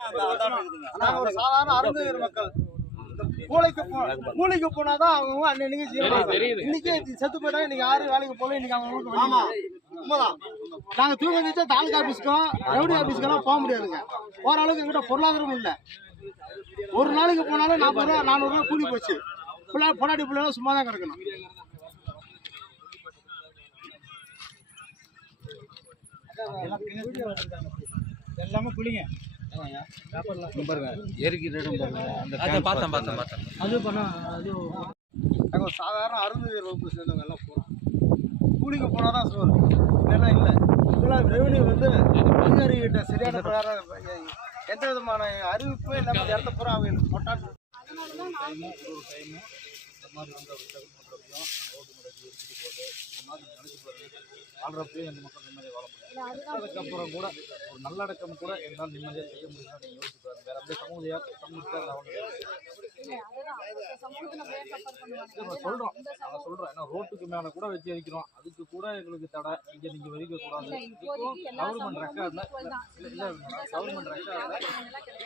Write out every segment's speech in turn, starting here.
நாங்க ஒரு சாதாரண அருந்ததியர் மக்கள். கூலிக்கு கூலிக்கு போனாதான் அவங்க அன்னைக்கு ஜீவனம் இன்னைக்கு செத்து போயிட்டா இன்னைக்கு யாரும் வேலைக்கு போகல இன்னைக்கு அவங்க ஆமா. உண்மைதான். நாங்க தூங்க வந்துச்சா தாலுகா ஆபீஸ்க்கும் ரெவடி ஆபீஸ்க்கெல்லாம் போக முடியாதுங்க. போற அளவுக்கு எங்கிட்ட பொருளாதாரமும் இல்லை. ஒரு நாளைக்கு போனாலும் நாற்பது ரூபா நானூறு ரூபா கூலி போச்சு. பிள்ளை பொன்னாடி பிள்ளைங்க சும்மா தான் கிடக்கணும். எல்லாமே புளிங்க பார்த்தேன் பார்த்தேன் பார்த்தேன். அது பண்ணா அது நாங்கள் ஒரு சாதாரண அருந்ததியர் வகுப்பு சேர்ந்தவங்க எல்லாம் போகிறோம் கூலிக்கு போனால் தான் சோறு. இல்லைன்னா இல்லை. இப்போலாம் ரெவன்யூ வந்து அதிகாரிகிட்ட சரியான பிரகாரம் எந்த விதமான அறிவிப்பும் இல்லாமல் இந்த இடத்த பூரா அவங்க கொட்டாட்டு வாழ்றப்பே அந்த மக்கள் நிம்மதியாக வாழ முடியும் அதுக்கப்புறம் கூட ஒரு நல்லடக்கம் கூட என்னால் நிம்மதியாக செய்ய முடியும்னா நீங்கள் யோசிச்சு பாருங்க வேற அப்படியே சமூக சமூகத்தில் நம்ம சொல்கிறோம் நாங்கள் சொல்கிறோம் ஏன்னா ரோட்டுக்கு மேலே கூட வச்சு அடிக்கிறோம் அதுக்கு கூட எங்களுக்கு தடை. இங்கே நீங்கள் வெடிக்க கூடாது. கவர்மெண்ட் ரெக்கார்டில் இல்லை இல்லை கவர்மெண்ட் ரெக்கார்டில்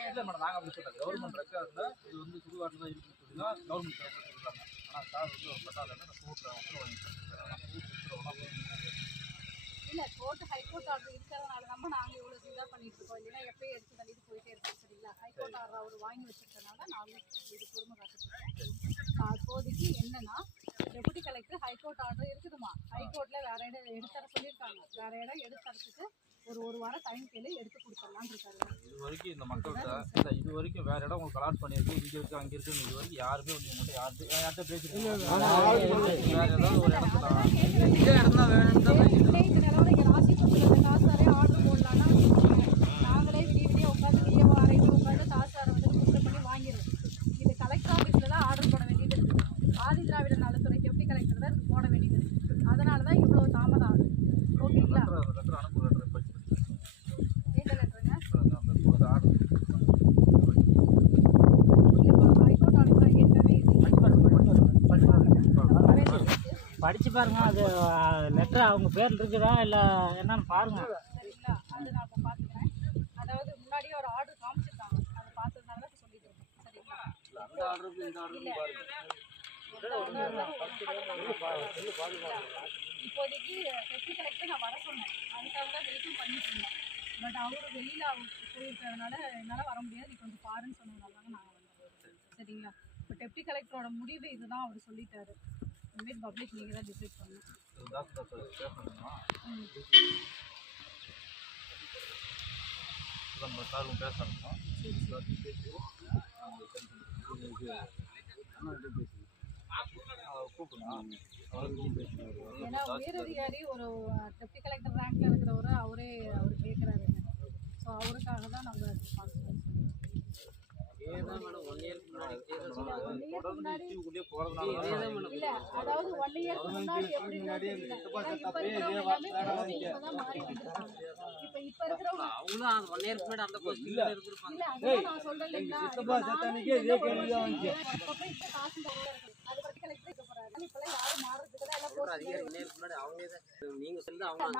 இல்லை மேடம் நாங்கள் அப்படி சொல்கிறோம் கவர்மெண்ட் ரெக்கார்டில் இது வந்து சுடுகாட்டில் தான் இருக்குன்னு சொல்லி தான் கவர்மெண்ட் ரெக்கார்ட் சொல்கிறாங்க ஆனால் சார் வந்து ஒரு பட்டாளன்னு நான் கோர்ட்டில் வந்து வாங்கி இல்ல கோர்ட் ஹைகோர்ட் ஆர்டர் இருக்கிறதுனால நம்ம நாங்க இவ்வளவு இதா பண்ணிட்டு இருக்கோம் இல்லைன்னா எப்பயும் எடுத்து தள்ளிட்டு போயிட்டே இருக்கோம் சரிங்களா? ஹைகோர்ட் ஆர்டர் அவர் வாங்கி வச்சிருக்கனால நாங்க இது பொறுமை காட்டுறோம் அப்போதைக்கு என்னன்னா டெபுட்டி கலெக்டர் ஹைகோர்ட் ஆர்டர் இருக்குதுமா ஹைகோர்ட்ல வேற இடம் எடுத்தர சொல்லியிருக்காங்க. வேற இடம் எடுத்தறதுக்கு ஒரு ஒரு வாரம் டைம் கேளு எடுத்து கொடுத்துடலாம்னு இது வரைக்கும் இந்த மக்கள்கிட்ட இல்லை இது வரைக்கும் வேற இடம் உங்களுக்கு அலாட் பண்ணியிருக்கு. இங்கே இருக்கு அங்கே இருக்கு இது வரைக்கும் யாருமே வந்து உங்கள்கிட்ட யார்கிட்ட யார்கிட்ட பேசிருக்கீங்க வேற ஏதாவது ஒரு இடத்துல இதே இடம் தான் வேணும்னு தான் பேசிட்டு இல்லை இந்த நிலவரம் இங்க ராசி பத்திரத்தை காசாரே ஆர்டர் போடலாம்னா நாங்களே விடிய விடிய உட்காந்து விடிய வாரைக்கு உட்காந்து காசாரை வந்து புத்தகம் பண்ணி வாங்கிடுவோம் இது கலெக்டர் ஆஃபீஸில் தான் ஆர்டர் போட வேண்டியது இருக்கு ஆதி திராவிட நலத்துறைக்கு எப்படி கலெக்டர் தான் இதுக்கு போட வேண்டியது. அதனால தான் இவ்வளோ தாமதம் ஆகுது. ஓகேங்களா படிச்சு பாருங்க அது லெட்டர் அவங்க பேர் இருக்குதா இல்லை என்னன்னு பாருங்க. சரிங்களா அது நான் இப்போ பார்த்துக்கிறேன் அதாவது முன்னாடியே ஒரு ஆர்டர் காமிச்சிருக்காங்க. அதை பார்த்ததுனால தான் சொல்லிட்டு இருக்கேன் சரிங்களா? இப்போதைக்கு டெப்டி கலெக்டர் நான் வர சொன்னேன். அதுக்காக தான் வெயிட்டிங் பண்ணிட்டு இருந்தேன். பட் அவர் வெளியில அவர் போயிருக்கிறதுனால என்னால் வர முடியாது. நீ கொஞ்சம் பாருன்னு சொன்னதுனால தாங்க நாங்கள் வந்தோம் சரிங்களா? இப்போ டெப்டி கலெக்டரோட முடிவு இதுதான் அவர் சொல்லிட்டாரு. இனிமேல் பப்ளிக் நீங்கள் தான் டிசைட் பண்ணணும். நம்ம சாரும் பேசணுமா. கூப்பிடலாம் ஏன்னா உயரதிகாரி ஒரு டெப்டி கலெக்டர் ரேங்க்ல இருக்கிறவரு அவரே இல்ல அதாவது ஒன் முன்னாடி எப்படி இப்ப. இப்ப இருக்கிறவங்க அவங்களும் அந்த ஒன் இயர்க்கு முன்னாடி அந்த இருந்திருப்பாங்க. இல்ல அதான் நான் சொல்றேன் இல்லைங்களா? அப்பப்ப இப்ப காசு. அது பத்தி யாரும் எல்லாம் தான் நீங்க சொல்லி அவங்க